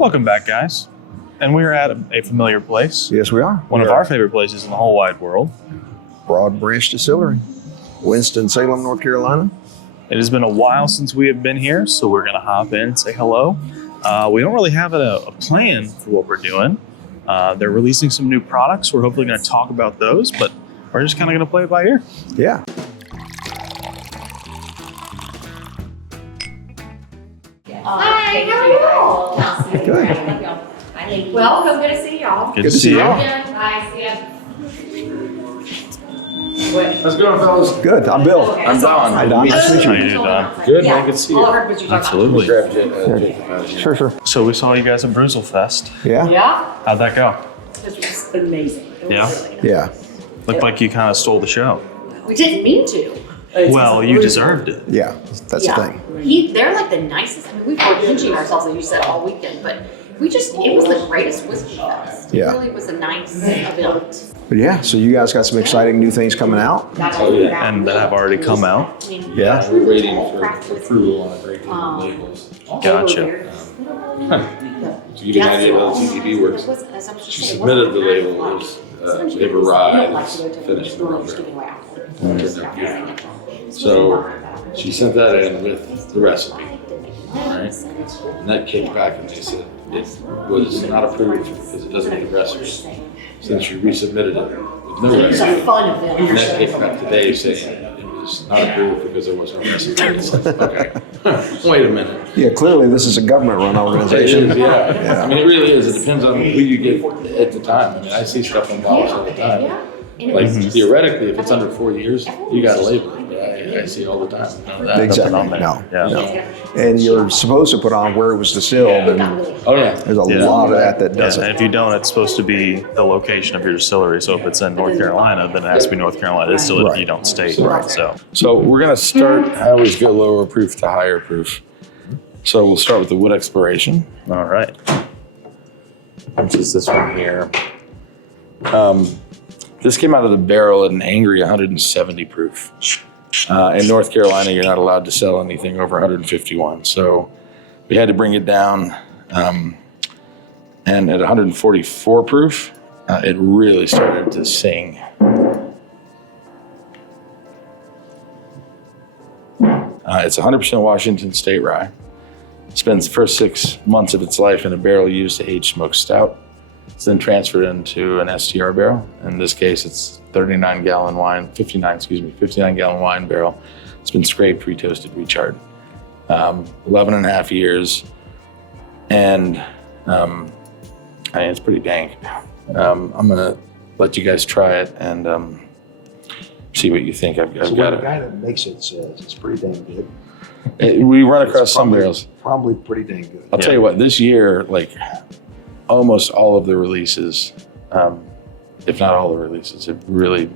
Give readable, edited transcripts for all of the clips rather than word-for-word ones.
Welcome back, guys. And we're at a familiar place. Yes, we are. One of our favorite places in the whole wide world. Broad Branch Distillery, Winston-Salem, North Carolina. It has been a while since we have been here, so we're going to hop in and say hello. We don't really have a plan for what we're doing. They're releasing some new products. We're hopefully going to talk about those, but we're just kind of going to play it by ear. Yeah. Hi, how are y'all? Good. Welcome, good to see y'all. Good to see y'all. Hi, see ya. How's it going, fellas? Good. I'm Bill. Okay, I'm so- Don. Hi, Don. Nice to meet How you. you doing, Don? Good, Yeah, man. Good to see you. all I heard was you talking Absolutely. Grab Jacob out of here. Sure. So we saw you guys at Brewzle Fest. Yeah? about. Yeah, How'd that go? this was amazing. It was Yeah? really nice. Yeah. Looked like you kind of stole the show. We didn't mean to. Well, you deserved it. Yeah. That's the thing. They're like the nicest. I mean, we were pinching ourselves, as you said, all weekend, but it was the greatest whiskey fest. Yeah. It really was a nice event. But yeah, so you guys got some exciting new things coming out. Oh, yeah. And that have already come out. I mean, Yeah. We're waiting for approval on a break in labels. Gotcha. To give you an idea of how the TTB works, she submitted the label. It was they were rye, finished in November. So she sent that in with the recipe, right? And that came back and they said it was not approved because it doesn't have a recipe. Since you resubmitted it with no It was a recipe, fun event. and that came back today saying it was not approved because there was no recipe. It's like, okay, wait a minute. Yeah, clearly this is a government-run It organization. is, yeah. Yeah. I mean, it really is. It depends on who you get at the time. I mean, I see stuff on bottles all the time. Like theoretically, if it's under 4 years, you got to label it. But I see it all the time. None of that. Exactly. on there. No. Yeah. No. And you're supposed to put on where it was distilled, and Oh yeah. there's a Yeah. lot of that Yeah, doesn't. and if you don't, it's supposed to be the location of your distillery. So if it's in North Carolina, then it has to be North Carolina distilled if you don't state. Right. So We're gonna start. I always go lower proof to higher proof. So we'll start with the wood expiration, all right. which is this one here. This came out of the barrel at an angry 170 proof. In North Carolina, you're not allowed to sell anything over 151. So we had to bring it down. And at 144 proof, it really started to sing. It's 100% Washington State rye. It spends the first 6 months of its life in a barrel used to age smoked stout. It's then transferred into an STR barrel. In this case, it's 59 gallon wine barrel. It's been scraped, re-toasted, recharred. 11 and a half years. And I mean, it's pretty dank. I'm gonna let you guys try it and see what you think. I've So got what the it. guy that makes it says it's pretty dang good. We run across It's some probably- barrels. Probably pretty dang good. I'll tell you what, this year, like almost all of the releases, if not all the releases, have really,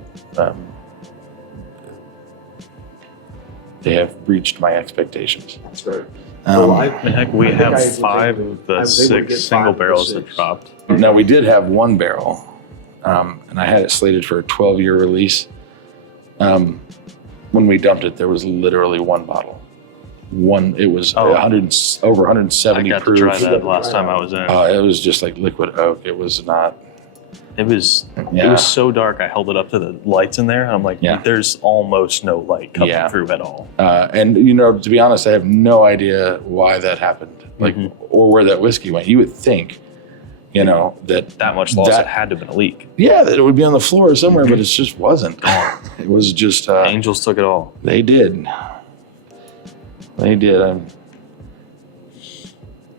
they have reached my expectations. That's great. I mean, heck, we I think I have was 5 able to- of I the was able to 6 get single 5 of the barrels that 6. dropped. Now, we did have one barrel, and I had it slated for a 12-year release. When we dumped it, there was literally one bottle. It was Oh. 100, over I 170 got to proof. try that last time I was in. It was just like liquid oak. It was not. It was Yeah. so dark. I held it up to the lights in there, and I'm like, Yeah. there's almost no light coming Yeah. through at all. And to be honest, I have no idea why that happened, or where that whiskey went. You would think, That much loss, it had to have been a leak. that it would be on the floor somewhere, but it just wasn't. It was just. Angels took it all. They did. They did.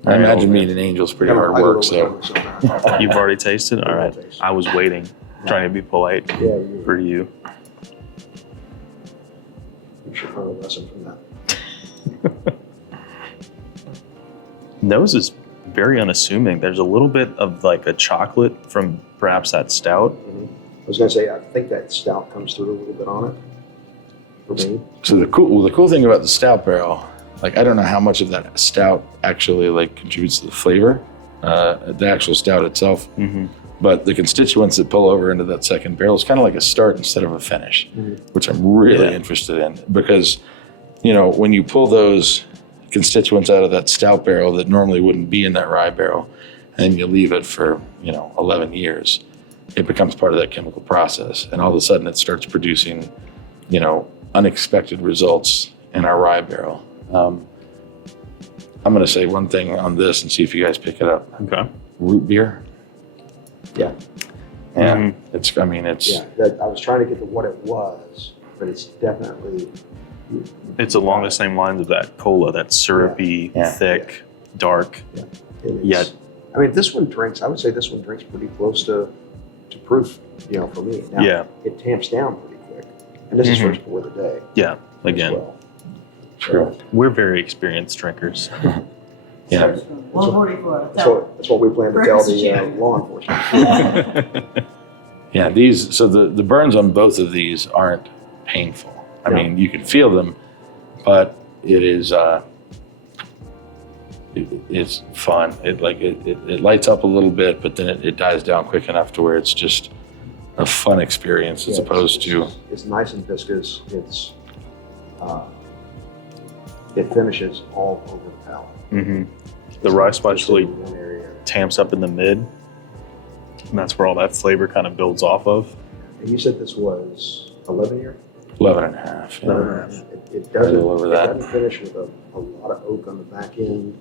I imagine meeting angels pretty hard work. So You've already tasted? All right. I was waiting, trying to be polite for you. You should learn a lesson from that. Nose is very unassuming. There's a little bit of like a chocolate from perhaps that stout. I was gonna say, I think that stout comes through a little bit on it. For me. So the cool thing about the stout barrel, like I don't know how much of that stout actually like contributes to the flavor, the actual stout itself. But the constituents that pull over into that second barrel is kind of like a start instead of a finish, which I'm really interested in because, when you pull those constituents out of that stout barrel that normally wouldn't be in that rye barrel, and you leave it for 11 years, it becomes part of that chemical process, and all of a sudden it starts producing unexpected results in our rye barrel. I'm going to say one thing on this and see if you guys pick it up. Okay. Root beer. Yeah. Yeah. Mm-hmm. It's I was trying to get to what it was, but it's definitely. It's along the same lines of that cola, that syrupy, thick, dark. Yeah. I mean, I would say this one drinks pretty close to proof, for me. Now, it tamps down pretty quick. And this is first pour of the day. Yeah, again. As well. true. We're very experienced drinkers. Yeah. 144. That's what we plan to tell the law enforcement. Yeah, the burns on both of these aren't painful. I mean, you can feel them, but it is it's fun. It lights up a little bit, but then it dies down quick enough to where it's just a fun experience as opposed to. It's nice and viscous. It finishes all over the palate. Mm-hmm. The rye spice really tamps up in the mid, and that's where all that flavor kind of builds off of. And you said this was 11 year? 11 and a half. Yeah. 11 and a half. It doesn't finish with a lot of oak on the back end.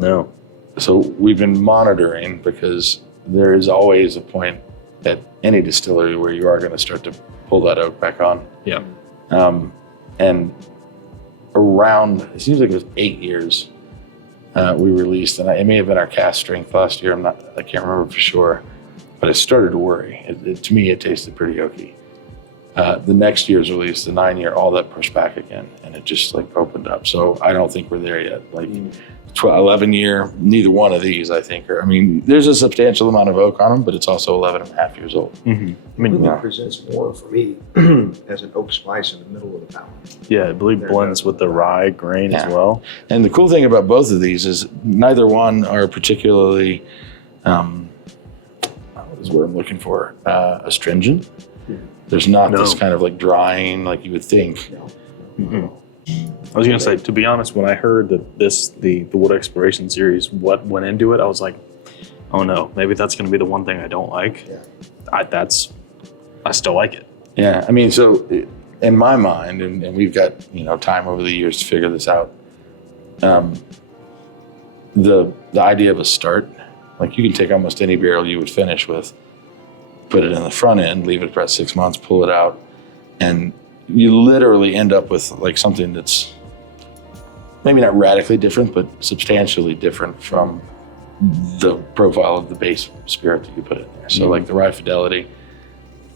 No. So we've been monitoring because there is always a point at any distillery where you are going to start to pull that oak back on. Yeah. And around, it seems like it was 8 years, we released, and it may have been our cast strength last year. I can't remember for sure, but I started to worry. To me, it tasted pretty oaky. The next year's release, the 9 year, all that pushed back again, and it just opened up. So I don't think we're there yet. 11 year, neither one of these, I think, there's a substantial amount of oak on them, but it's also 11 and a half years old. Mm-hmm. It presents more for me as an oak spice in the middle of the palate. Yeah, I believe blends with the rye grain as well. And the cool thing about both of these is neither one are particularly, what is what I'm looking for, astringent. There's not this kind of drying like you would think. No. Mm-hmm. I was going to say, to be honest, when I heard that the Wood Exploration series, what went into it, I was like, oh no, maybe that's going to be the one thing I don't like. Yeah. I still like it. Yeah, so in my mind, and we've got time over the years to figure this out, the idea of a start, you can take almost any barrel you would finish with, put it in the front end, leave it for about 6 months, pull it out, and you literally end up with something that's maybe not radically different, but substantially different from the profile of the base spirit that you put in there. So the rye fidelity,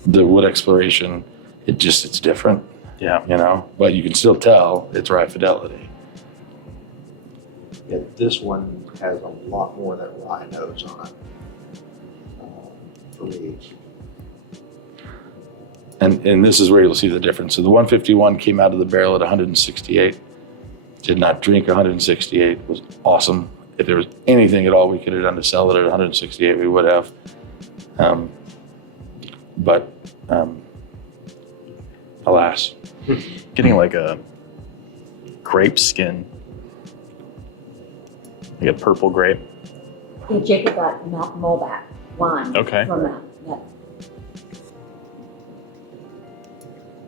the wood exploration, it's different. Yeah. But you can still tell it's rye fidelity. Yeah, this one has a lot more of that rye nose on it. For me. And this is where you'll see the difference. So the 151 came out of the barrel at 168. Did not drink 168. Was awesome. If there was anything at all we could have done to sell it at 168, we would have. But alas. Getting a grape skin, a purple grape. Yeah, Jacob got Malbec wine from that. Yeah.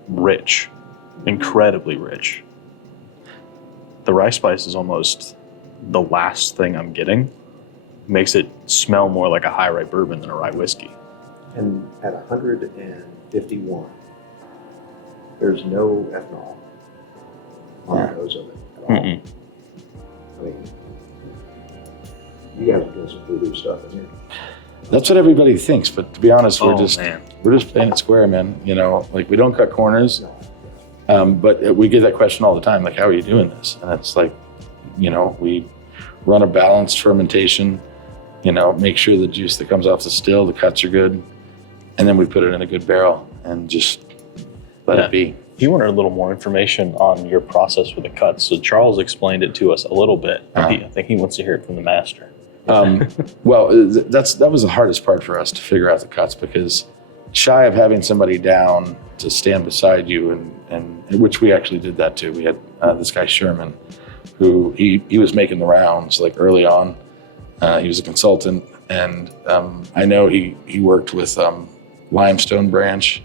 Rich, incredibly rich. The rye spice is almost the last thing I'm getting. Makes it smell more like a high rye bourbon than a rye whiskey. And at 151, there's no ethanol on the nose of it at all. Mm-mm. You guys are doing some voodoo stuff in here. That's what everybody thinks, but to be honest, we're just man. playing it square, man. We don't cut corners. But we get that question all the time, how are you doing this? And it's we run a balanced fermentation, make sure the juice that comes off the still, the cuts are good, and then we put it in a good barrel and just let it be. He wanted a little more information on your process with the cuts. So Charles explained it to us a little bit. I think he wants to hear it from the master. Well, that was the hardest part for us to figure out the cuts, because shy of having somebody down to stand beside you, and which we actually did that too. We had this guy Sherman who he was making the rounds like early on. He was a consultant, and I know he worked with Limestone Branch.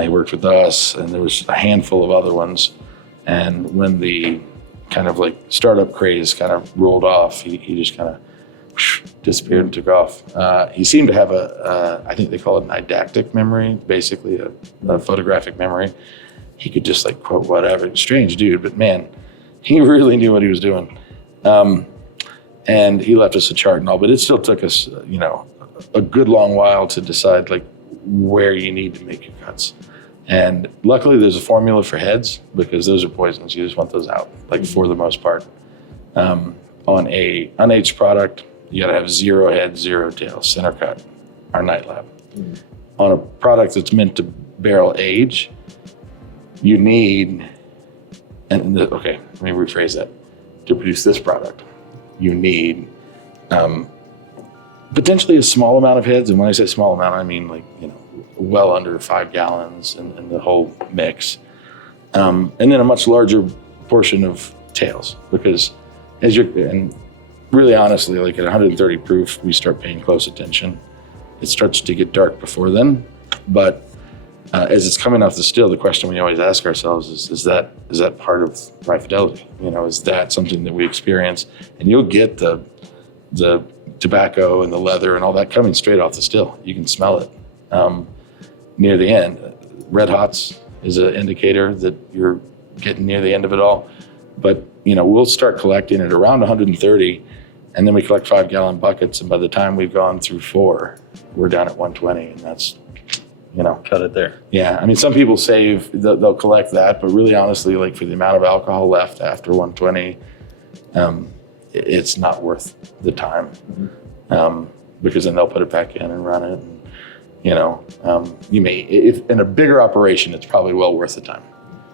He worked with us, and there was a handful of other ones. And when the kind of like startup craze kind of rolled off, he just kind of disappeared and took off. He seemed to have I think they call it an eidetic memory, basically a photographic memory. He could just like quote whatever. Strange dude, but man, he really knew what he was doing. And he left us a chart and all, but it still took us, a good long while to decide like where you need to make your cuts. And luckily there's a formula for heads, because those are poisons. You just want those out, like for the most part. On a unaged product, you gotta have 0 head, 0 tail, center cut, our night lab. On a product that's meant to barrel age, you need, okay, let me rephrase that. To produce this product, you need potentially a small amount of heads. And when I say small amount, I mean like, well under 5 gallons in the whole mix. And then a much larger portion of tails, because and really honestly, like at 130 proof, we start paying close attention. It starts to get dark before then, but as it's coming off the still, the question we always ask ourselves is that part of rye fidelity? Is that something that we experience? And you'll get the tobacco and the leather and all that coming straight off the still. You can smell it near the end. Red hots is an indicator that you're getting near the end of it all. But we'll start collecting at around 130, and then we collect 5-gallon buckets, and by the time we've gone through 4, we're down at 120, and that's cut it there. Yeah, I mean, some people save, they'll collect that, but really honestly, like for the amount of alcohol left after 120, it's not worth the time. Because then they'll put it back in and run it. And, you may, if in a bigger operation, it's probably well worth the time.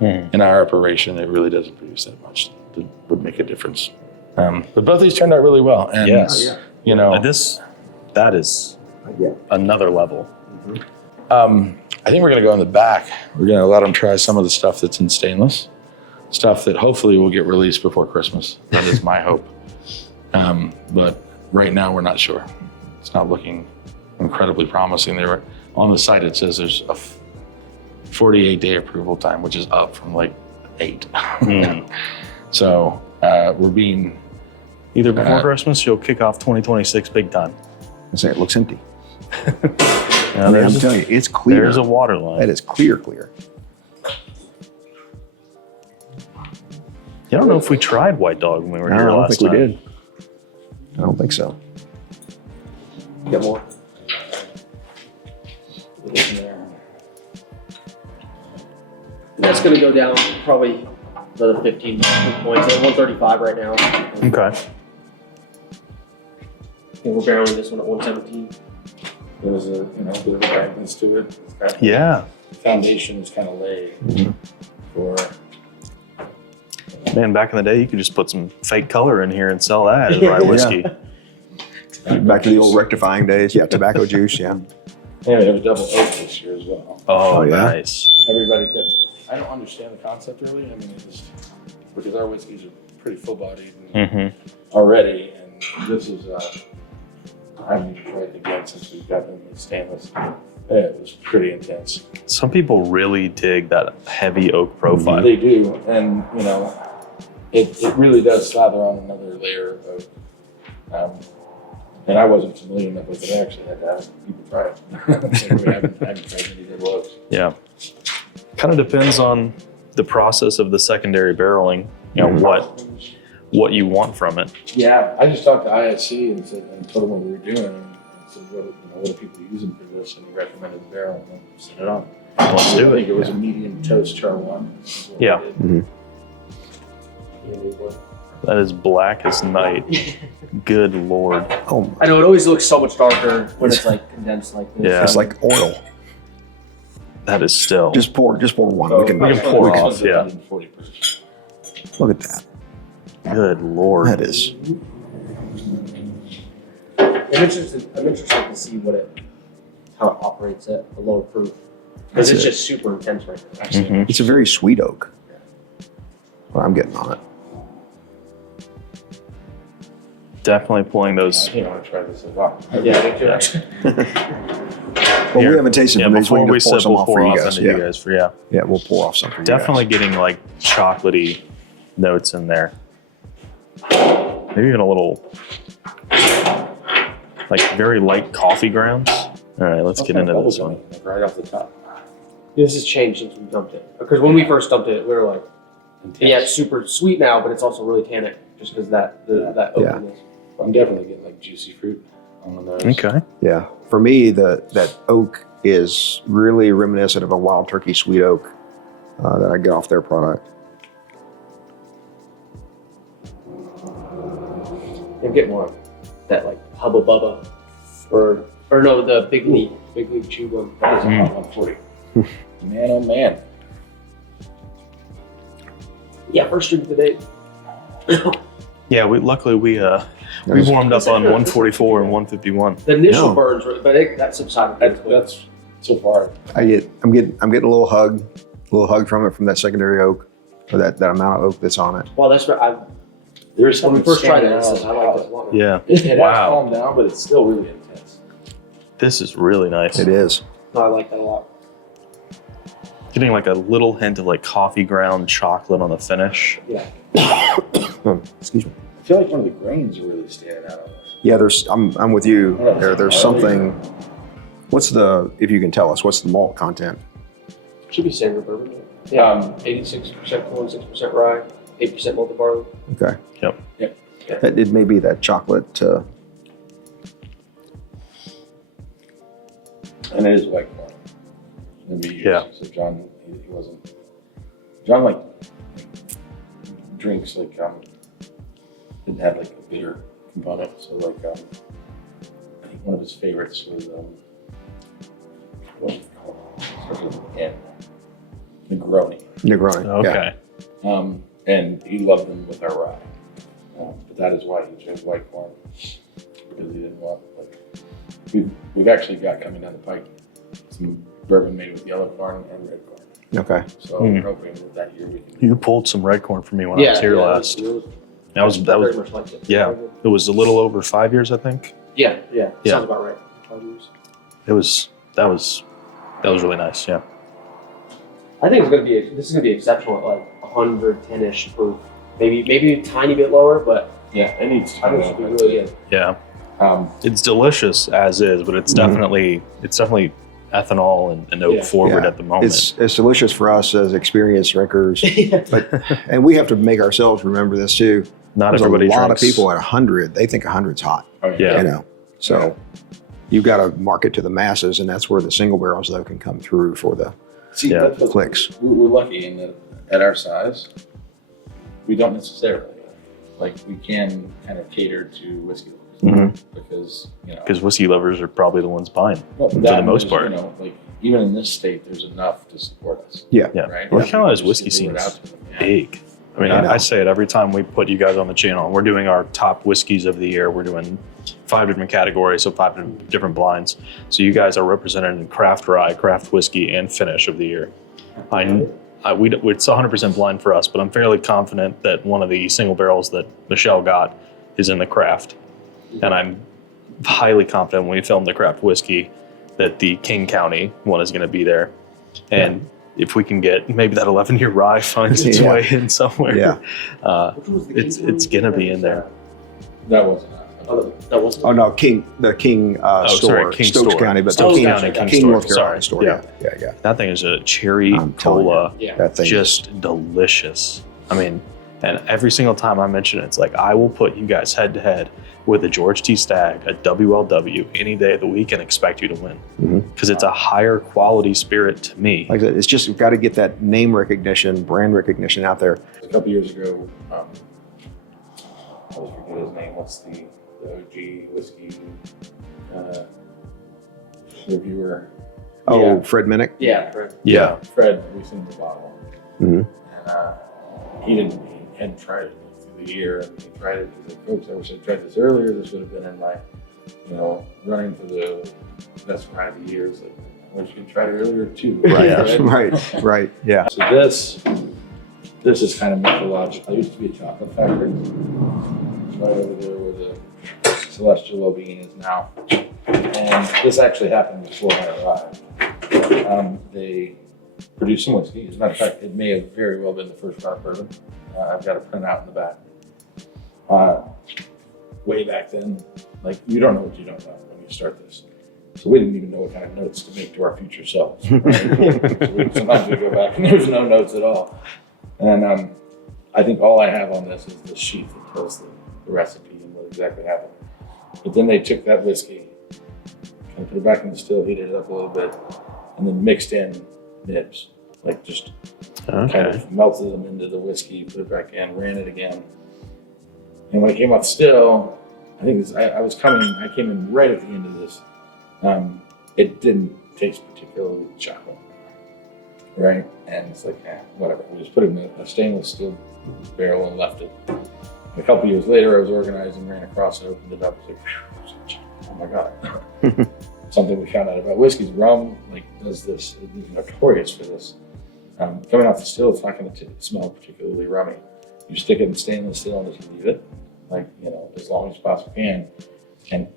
In our operation, it really doesn't produce that much that would make a difference. But both these turned out really well. And, Yes. That is another level. I think we're going to go in the back. We're going to let them try some of the stuff that's in stainless, stuff that hopefully will get released before Christmas. That is my hope. But right now we're not sure. It's not looking incredibly promising. There on the site, it says there's a 48-day approval time, which is up from like 8. So we're being either before Christmas, you'll kick off 2026 big time. I say it looks empty. Now, I'm telling you, it's clear. There's a water line. That is clear. I don't know if we tried White Dog when we were here I don't last think time. we did. I don't think so. Get more. That's going to go down probably another 15 points. At 135 right now. Okay. And we're barreling this one at 117. There's a bit of a brightness to it. Yeah. Foundation is kind of laid for. Man, back in the day, you could just put some fake color in here and sell that as rye whiskey. Back to the old rectifying days. Yeah, tobacco juice. Yeah. Yeah, we have a double oak this year as well. Oh, yeah? nice. Everybody could. I don't understand the concept really. I mean, because our whiskeys are pretty full-bodied already, and this is. I haven't even tried it again since we've gotten the stainless. Yeah, it was pretty intense. Some people really dig that heavy oak profile. They do, and it really does slather on another layer of oak. And I wasn't familiar enough with it. I actually had to have people try it. I haven't tried any good oaks. Yeah. Kind of depends on the process of the secondary barreling. What you want from it. Yeah, I just talked to ISC and told them what we were doing, and said, what are people using for this? And he recommended the barrel, and I sent it on. Let's do I think it. it was a medium toast char 1. Yeah. That is black as night. Good Lord. Oh, I know it always looks so much darker when it's like condensed like this. Yeah. it's like oil. That is still. Just pour one. we can pour off, yeah. Look at that. Good Lord. That is. I'm interested to see how it operates at a lower proof. Because it's just super intense right now. It's a very sweet oak. What I'm getting on it. Definitely pulling those. I want to try this as well. Yeah, me too, actually. Well, we haven't tasted from these. Before we pour sip, some we'll off pour for you off guys. into Yeah. you guys for yeah. Yeah, we'll pour off some for you Definitely guys. getting like chocolatey notes in there. Maybe even a little like very light coffee grounds. All right, let's get into this one. Right off the top. This has changed since we dumped it. Because when we first dumped it, we were like, yeah, it's super sweet now, but it's also really tannic, just because that openness. I'm definitely getting like juicy fruit on those. Okay. Yeah, for me, that oak is really reminiscent of a wild turkey sweet oak that I get off their product. I'm getting more of that like Hubba Bubba, or no, the Big League Chew Gum. That is a hot 140. Man, oh man. Yeah, first drink of the day. Yeah, luckily we warmed up on 144 and 151. The initial No. burns, but that subsided. That's so far. I'm getting a little hug from it from that secondary oak, or that amount of oak that's on it. Well, that's right. There's When we something first tried it, standing I out. like this a lot. Yeah, It has Wow. calmed down, but it's still really intense. this is really nice. It is. No, I like that a lot. Getting like a little hint of like coffee ground chocolate on the finish. Yeah. Excuse me. I feel like one of the grains are really standing out on this. Yeah, I'm with you. There's something. What's the, if you can tell us, what's the malt content? Should be standard bourbon. Right? Yeah, 86% corn, 6% rye, 8% malted barley. Okay. Yep. It may be that chocolate. And it is white corn. Yeah. So John, he wasn't. John like drinks like didn't have like a bitter component. So like I think one of his favorites was what was it called? Starts with an N. Negroni. Negroni. Okay. Yeah. And he loved them with our rye. But that is why he chose white corn, because he didn't want like we've actually got coming down the pike some bourbon made with yellow corn and red corn. Okay. So we're hoping that year we can. You pulled some red corn for me when I was here last. That was very much like it. yeah. It was a little over 5 years, I think. Yeah. Yeah. Sounds about right. 5 years. That was really nice. Yeah. I think this is gonna be exceptional at like 110-ish proof. Maybe a tiny bit lower, but Yeah, it needs to. I think it should be really good. Yeah. Um, It's delicious as is, but it's definitely ethanol and oak forward Yeah. at the moment. It's delicious for us as experienced drinkers, and we have to make ourselves remember this too. Not There's everybody a lot drinks. of people at 100, they think 100's hot. oh, Yeah. You know, so you've got to market to the masses, and that's where the single barrels though can come through for the See, Yeah. that's what clicks. we're lucky in that at our size, we don't necessarily like we can kind of cater to whiskey lovers because Because whiskey lovers are probably the ones buying. well, for the that most is, part. like even in this state, there's enough to support us. Yeah. Yeah. Right. North Carolina's Just whiskey deliver it scene's out to them. Yeah. big. I mean, Yeah. I say it every time we put you guys on the channel. We're doing our top whiskeys of the year. We're doing 5 different categories, so 5 different blinds. So you guys are represented in craft rye, craft whiskey, and finish of the year. It's 100% blind for us, but I'm fairly confident that one of the single barrels that Michelle got is in the craft. And I'm highly confident when we film the craft whiskey that the King County one is going to be there. And if we can get maybe that 11-year rye finds its Yeah. way in somewhere, Yeah. Which one was the it's King gonna County? be in there. That wasn't us. That wasn't. Oh no, the King store, sorry, King Stokes store. County, but Stokes the King, County, King King store, North Carolina sorry. store. Yeah. That thing is a cherry I'm telling you. cola, Yeah. That thing. just delicious. I mean, and every single time I mention it, it's like I will put you guys head to head with a George T. Stagg, a WLW, any day of the week and expect you to win. Because it's a higher quality spirit to me. Like I said, it's just we've got to get that name recognition, brand recognition out there. A couple years ago, I always forget his name. What's the OG whiskey reviewer? Oh, Yeah. Fred Minnick. Yeah, right. Yeah. Fred, we seen the bottle, Mhm. and he hadn't tried it through the year, and he tried it. He's like, folks, I wish I tried this earlier. This would have been in my, running for the best ride of the year. It's like, I wish you could try it earlier too. Right. Yeah. So this is kind of mythological. There used to be a chocolate factory right over there where the Celestial Well-Being is now. And this actually happened before I arrived. They produced some whiskey. As a matter of fact, it may have very well been the first round bourbon. I've got a printout in the back. Way back then, like, you don't know what you don't know when you start this. So we didn't even know what kind of notes to make to our future selves. Right? Sometimes we go back and there's no notes at all. And I think all I have on this is the sheet that tells the recipe and what exactly happened. But then they took that whiskey and put it back in the still, heated it up a little bit, and then mixed in nibs. Like just kind of melted them into the whiskey, put it back in, ran it again. And when it came out still, I think I came in right at the end of this. It didn't taste particularly chocolate, right? And it's like, whatever. We just put it in a stainless steel barrel and left it. And a couple years later, I was organizing, ran across it, opened it up, was like, oh my God. Something we found out about whiskeys, rum, like does this, it's notorious for this. Coming off the still, it's not going to smell particularly rummy. You stick it in stainless steel and just leave it, like, as long as you possibly can. And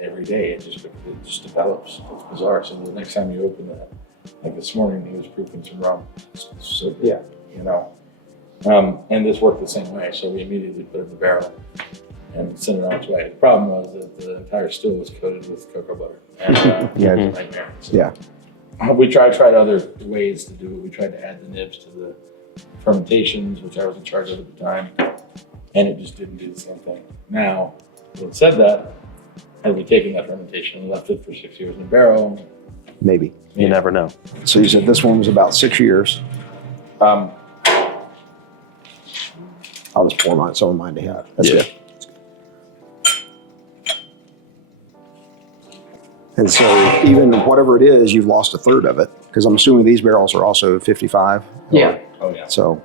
every day it just develops. It's bizarre. So the next time you open that, like this morning, he was proofing some rum. It's so good, and this worked the same way. So we immediately put it in the barrel and sent it on its way. The problem was that the entire still was coated with cocoa butter. And it was a nightmare. So we tried other ways to do it. We tried to add the nibs to the fermentations, which I was in charge of at the time, and it just didn't do the same thing. Now, having said that, had we taken that fermentation and left it for 6 years in a barrel, Maybe. You never know. So you said this one was about 6 years. I'll just pour some of mine to him. That's good. And so even whatever it is, you've lost a third of it, because I'm assuming these barrels are also 55. Yeah. Oh yeah. So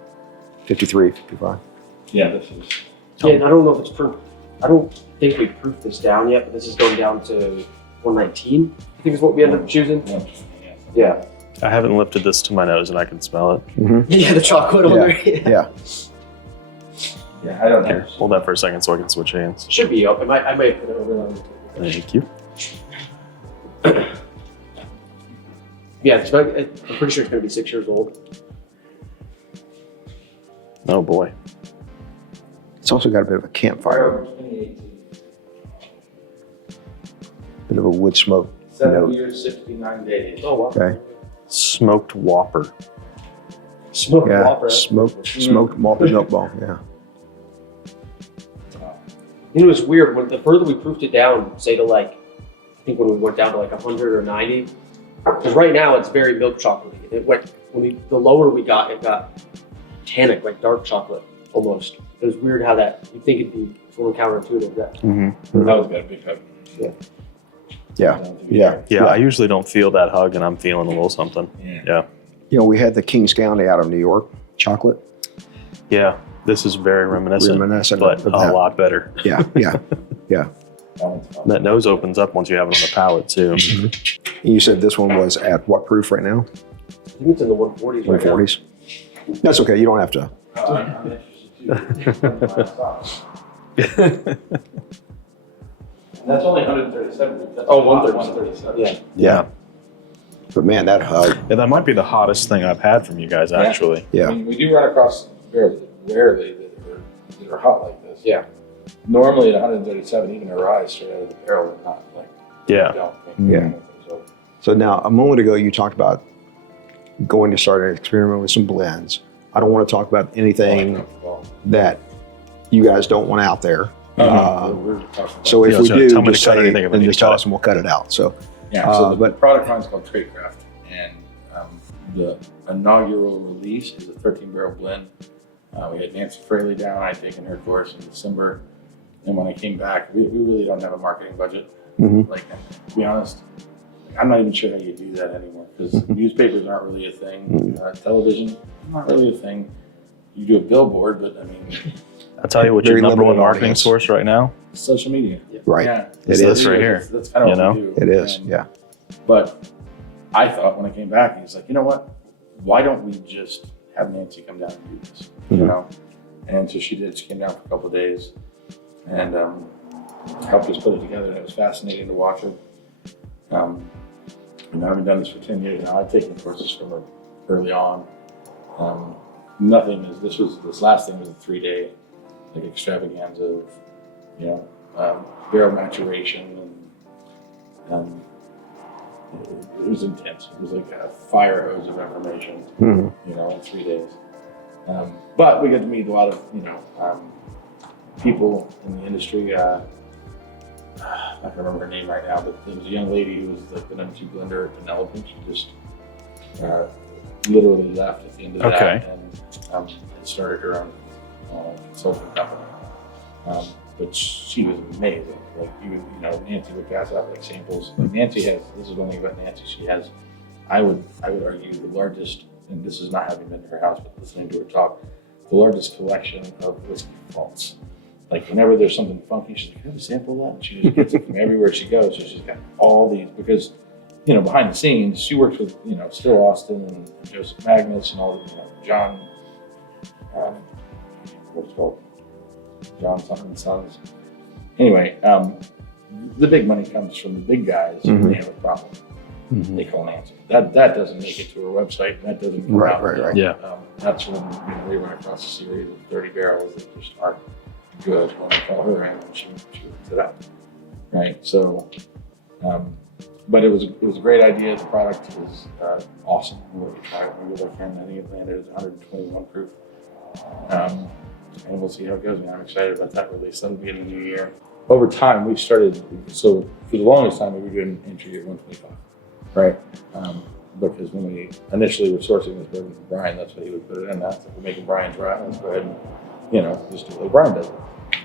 53, 55. Yeah, this is. Yeah, and I don't know if it's proof. I don't think we proofed this down yet, but this is going down to 119. I think is what we ended up choosing. Yeah. I haven't lifted this to my nose and I can smell it. Mm-hmm. Yeah, the chocolate on there. Yeah. Yeah, I don't Here, know. hold that for a second so I can switch hands. Should be up. I might put it over on the table. Thank you. Yeah, I'm pretty sure it's going to be 6 years old. Oh boy. It's also got a bit of a campfire, bit of a wood smoke. 7 years, 69 days. Oh, wow. Okay. Smoked Whopper. Smoked Yeah. Whopper. Smoked malted milk ball. Yeah. You know, it's weird. When the further we proofed it down, say to like, I think when we went down to like 100 or 90, because right now it's very milk chocolatey. It went the lower we got, it got tannic, like dark chocolate almost. It was weird how that you'd think it'd be sort of counterintuitive. That Mm-hmm. That was got a big hug. Yeah. I usually don't feel that hug and I'm feeling a little something. Yeah. We had the King's County out of New York chocolate. Yeah. This is very reminiscent, but of a that. lot better. Yeah. That nose opens up once you have it on the palate too. Mm-hmm. You said this one was at what proof right now? I think it's in the 140s right now. 140s. That's okay. You don't have to. I'm interested too. That's only 137. That's 137. Yeah. But man, that hug. Yeah, that might be the hottest thing I've had from you guys, actually. Yeah. I mean, we do run across barrels rarely that are hot like this. Yeah. Normally at 137, even a rye straight out of the barrel is not like. Yeah. So now, a moment ago, you talked about going to start an experiment with some blends. I don't want to talk about anything that you guys don't want out there. So if we do, just say it and just tell us and we'll cut it out. So so the product line is called Tradecraft, and the inaugural release is a 13-barrel blend. We had Nancy Fraley down. I'd taken her course in December, and when I came back, we really don't have a marketing budget. Like, to be honest, I'm not even sure how you do that anymore, because newspapers aren't really a thing. Television, not really a thing. You do a billboard, but I mean, I'll tell you what your Very number one limited marketing audience. source right now. Social media. Yeah. Right. Yeah. It It's is. this right here. That's kind of what we do. It is. And- Yeah. But I thought when I came back, he was like, you know what? Why don't we just have Nancy come down and do this? You know? And so she did. She came down for a couple of days, and helped us put it together, and it was fascinating to watch it. And I've done this for 10 years now. I've taken courses from her early on. This last thing was a 3-day like extravaganza of, you know, barrel maturation, and it was intense. It was like a fire hose of information, you know, in 3 days. But we got to meet a lot of, you know, people in the industry. I can't remember her name right now, but there was a young lady who was like the #2 blender at Penelope. She just literally left at the end of that and started her own consulting company. But she was amazing. Like you know, Nancy would pass out like samples. Like Nancy has. This is one thing about Nancy. She has, I would argue, the largest. And this is not having been to her house, but listening to her talk, the largest collection of whiskey vaults. Like whenever there's something funky, she's like, "Can I have a sample of that?" And she just gets it from everywhere she goes. So she's got all these because, you know, behind the scenes, she works with, you know, Still Austin and Joseph Magnus and all the, you know, John, what's it called? John something and Sons. Anyway, the big money comes from the big guys when they have a problem. They call Nancy. That doesn't make it to her website. And that doesn't come out. Right. Yeah. That's when we run across a series of 30 barrels that just aren't good when we call her in and she looks it up. Right. So, but it was a great idea. The product is awesome. We'll try it. Maybe I can. I think it landed at 121 proof. And we'll see how it goes. I'm excited about that release. That'll be in the new year. Over time, we started. So for the longest time, we were doing entry at 125. Right, because when we initially were sourcing this bourbon from Brian, that's what he would put it in. That's if we're making Brian dry, let's go ahead and, you know, just do it like Brian does it.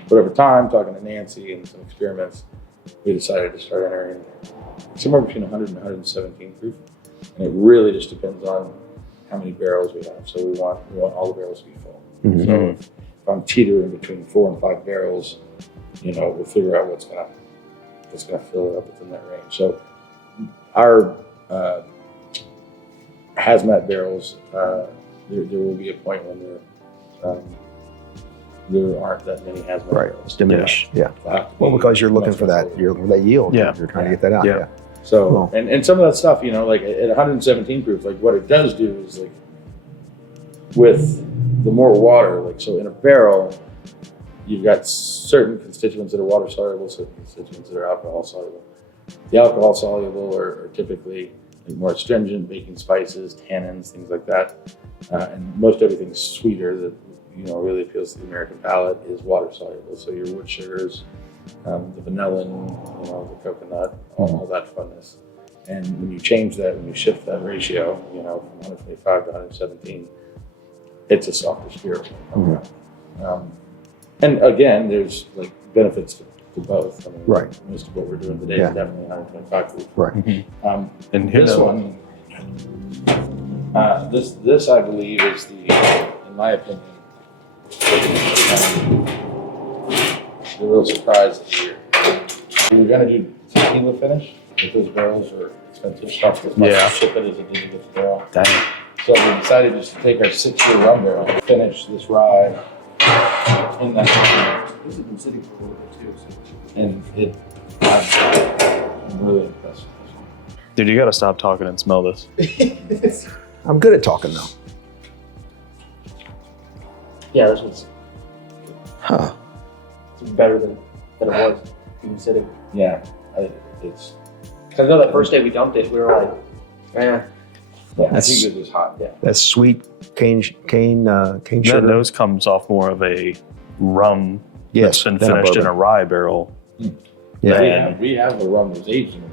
But over time, talking to Nancy and some experiments, we decided to start entering somewhere between 100 and 117 proof, and it really just depends on how many barrels we have. So we want all the barrels to be full. So if I'm teetering between 4 and 5 barrels, you know, we'll figure out what's gonna fill it up within that range. So our hazmat barrels, there will be a point when there aren't that many hazmat barrels. It's diminished. Yeah. Well, because you're looking for that yield. Yeah. You're trying to get that out. Yeah. So, and some of that stuff, you know, like at 117 proof, like what it does do is like with the more water, like so in a barrel, you've got certain constituents that are water soluble, certain constituents that are alcohol soluble. The alcohol soluble are typically like more astringent, baking spices, tannins, things like that. And most everything's sweeter that, you know, really appeals to the American palate is water soluble. So your wood sugars, the vanillin, you know, the coconut, all that funness. And when you change that, when you shift that ratio, you know, from 125 to 117, it's a softer spirit. And again, there's like benefits to both. I mean, most of what we're doing today is definitely 125 proof. Right. And this one, this I believe is in my opinion, the real surprise of the year. We were going to do tequila finish, but those barrels are expensive stuff. As much to ship it as it did to get the barrel. Dang. So we decided just to take our 6-year rum barrel and finish this rye in that. This has been sitting for a little bit too. So. And I'm really impressed with this one. Dude, you gotta stop talking and smell this. I'm good at talking though. Yeah, this one's Huh. better than it was even sitting. Yeah, it's. Because I know that first day we dumped it, we were like, Yeah, I think it was hot. Yeah. That's sweet cane That sugar. nose comes off more of a rum that's been than a finished in a bourbon. rye barrel. Yeah. We have a rum that's aged in a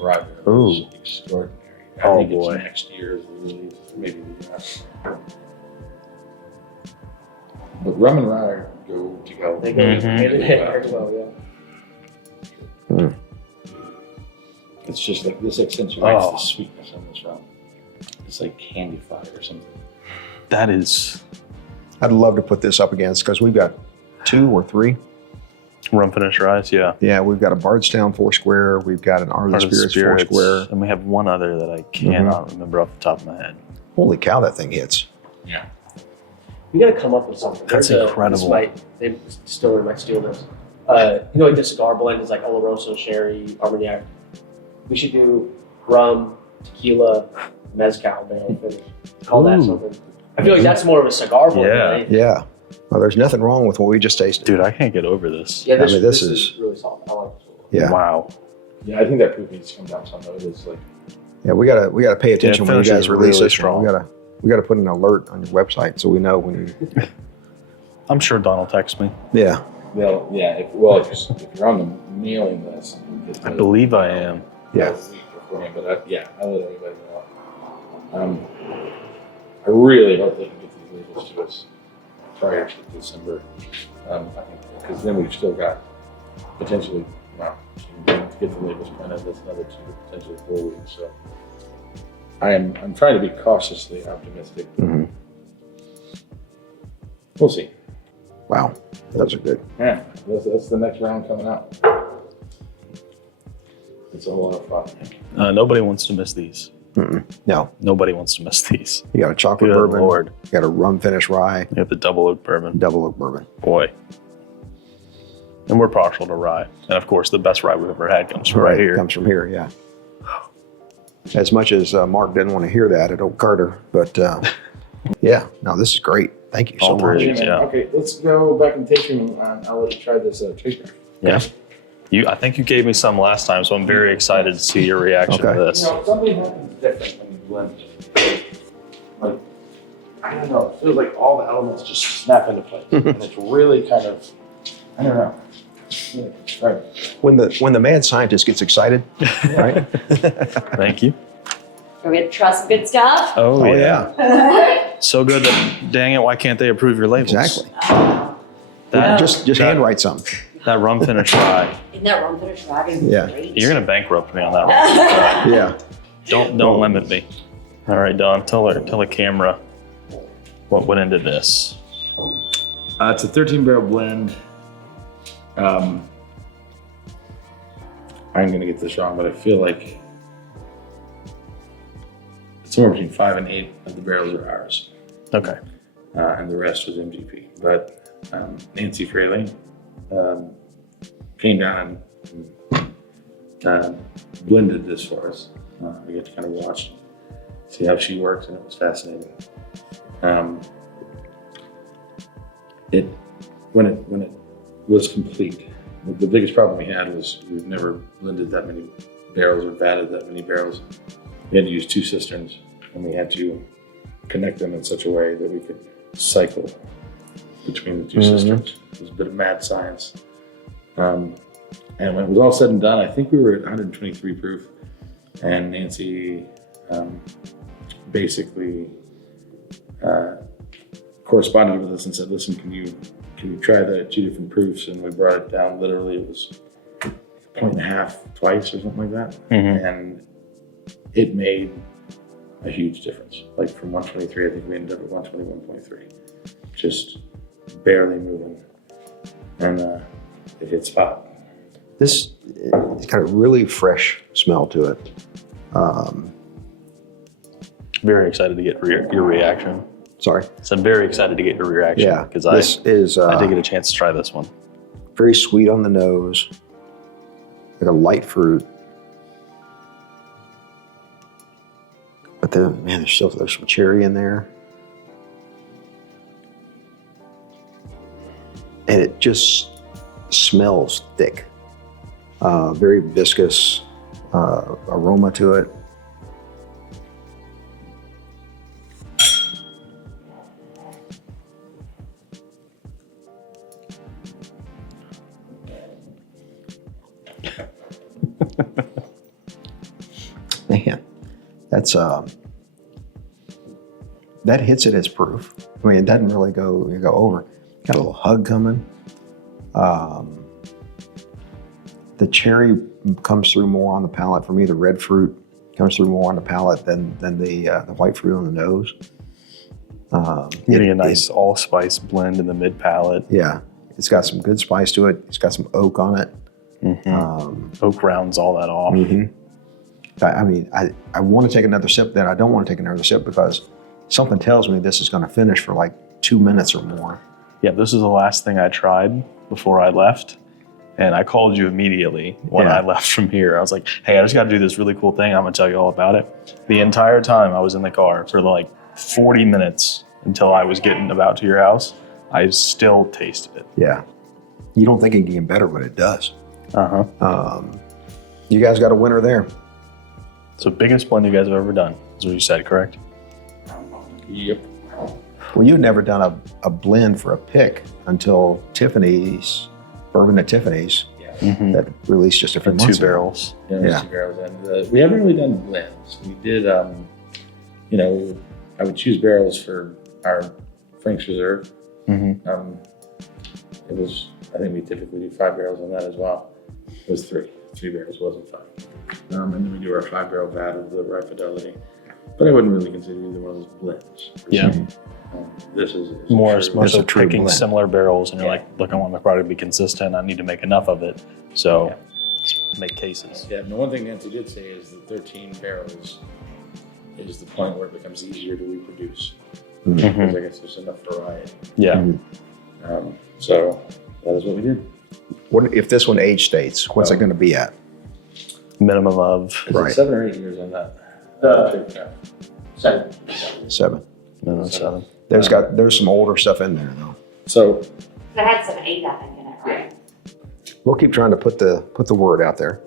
rye barrel. Ooh. It's extraordinary. I Oh, think boy. it's next year's release, maybe the year. But rum and rye go together. they go very well, yeah. It's just like this accentuates Oh. the sweetness on this rum. It's like candy fire or something. That is I'd love to put this up against because we've got 2 or 3. rum finished rice, yeah. Yeah, we've got a Bardstown 4-square. We've got an Art of the Spirits 4-square. And we have one other that I cannot remember off the top of my head. Holy cow, that thing hits. We got to come up with something. That's There's incredible. They distillery might steal this. like the cigar blend is like Oloroso, sherry, Armagnac. We should do rum, tequila, mezcal barrel finish. Call that something. I feel like that's more of a cigar blend. Yeah. Right? Yeah. Well, there's nothing wrong with what we just tasted. Dude, I can't get over this. Yeah, I mean, this is really solid. I like this one. Yeah. Wow. Yeah, I think that proof needs to come down some though. It is like Yeah, we gotta pay attention when you finishes guys release really this. strong. We gotta put an alert on your website so we know when you. I'm sure Don will text me. Yeah. well, yeah. If you're on the mailing list, I believe I am. Yeah. a week beforehand, but I let everybody know. I really hope they can get these labels to us prior to December. I think because then we've still got potentially, to get the labels printed, that's another 2, potentially 4 weeks. So I'm trying to be cautiously optimistic. Mhm. We'll see. Wow. Those are good. Yeah, that's the next round coming out. It's a whole lot of fun. Nobody wants to miss these. No, Nobody wants to miss these. you got a chocolate Good bourbon. Lord. You got a rum finish rye, We have the double oak bourbon. double oak bourbon. Boy. And we're partial to rye. And of course, the best rye we've ever had comes from right here. Comes from here, yeah. As much as Mark didn't want to hear that at Oak Carter, but yeah, no, this is great. Thank you so All much. right. Okay, man. Yeah. Okay, let's go back and taste them. I'll let you try this tracer. Yeah. I think you gave me some last time, so I'm very excited to see your reaction Okay. to this. Something happens different when you blend. Like, I don't know, it feels like all the elements just snap into place. And it's really kind of, I don't know. Yeah, right. When the mad scientist gets excited, right? Thank you. So we try some good stuff. Oh, Oh yeah. yeah, So good that, dang it, why can't they approve your labels? exactly. That, Just that- handwrite some. That rum finish rye. Isn't that rum finish right? Yeah. You're going to bankrupt me on that one. Yeah. Don't limit me. All right, Don, tell the camera what went into this. It's a 13 barrel blend. I'm going to get this wrong, but I feel like it's somewhere between 5 and 8 of the barrels are ours. Okay. And the rest was MGP. But Nancy Fraley came down and blended this for us. We got to kind of watch, see how she worked, and it was fascinating. When it was complete, the biggest problem we had was we've never blended that many barrels or vatted that many barrels. We had to use 2 cisterns, and we had to connect them in such a way that we could cycle between the 2 cisterns. It was a bit of mad science. And when it was all said and done, I think we were at 123 proof, and Nancy basically corresponded with us and said, listen, can you try that at 2 different proofs? And we brought it down, literally it was 1.5 twice or something like that. And it made a huge difference. Like from 123, I think we ended up at 121.3. Just barely moving. And it hit spot. This it's got a really fresh smell to it. Very excited to get your reaction. Sorry. So I'm very excited to get your reaction. Yeah. Because This is I did get a chance to try this one. very sweet on the nose, like a light fruit. But then, man, there's some cherry in there. And it just smells thick. Very viscous aroma to it. Man, that's that hits it as proof. I mean, it doesn't really go over. Got a little hug coming. The cherry comes through more on the palate for me. The red fruit comes through more on the palate than the white fruit on the nose. Getting a nice allspice blend in the mid palate. Yeah, it's got some good spice to it. It's got some oak on it. Oak rounds all that off. I mean, I want to take another sip, then I don't want to take another sip because something tells me this is going to finish for like 2 minutes or more. Yeah, this is the last thing I tried before I left. And I called you immediately when I left from here. I was like, hey, I just got to do this really cool thing. I'm going to tell you all about it. The entire time I was in the car for like 40 minutes until I was getting about to your house, I still tasted it. Yeah. You don't think it can get better, but it does. Uh-huh. You guys got a winner there. So biggest blend you guys have ever done is what you said, correct? Yep. Well, you've never done a blend for a pick until Tiffany's, Bourbon at Tiffany's, Mm-hmm. that released just a few And months 2 ago. barrels. Yeah. 2 barrels. And we haven't really done blends. We did, you know, I would choose barrels for our Frank's Reserve. Mm-hmm. It was, I think we typically do 5 barrels on that as well. It was 3 barrels, wasn't 5. And then we do our 5 barrel vat of the Rye Fidelity. But I wouldn't really consider either one of those blends. Yeah. This is More It's so a true picking blend. similar barrels, and you're like, look, I want my product to be consistent. I need to make enough of it. So make cases. Yeah, and the one thing Nancy did say is that 13 barrels is the point where it becomes easier to reproduce. Mhm. Because I guess there's enough variety. Yeah. So that is what we did. What if this one age states? What's it going to be at? Minimum of Is Right. it 7 or 8 years on that? Yeah. 7. 7. minimum 7. There's some older stuff in there though. So It had some 8, I think, in it, right? We'll keep trying to put the word out there.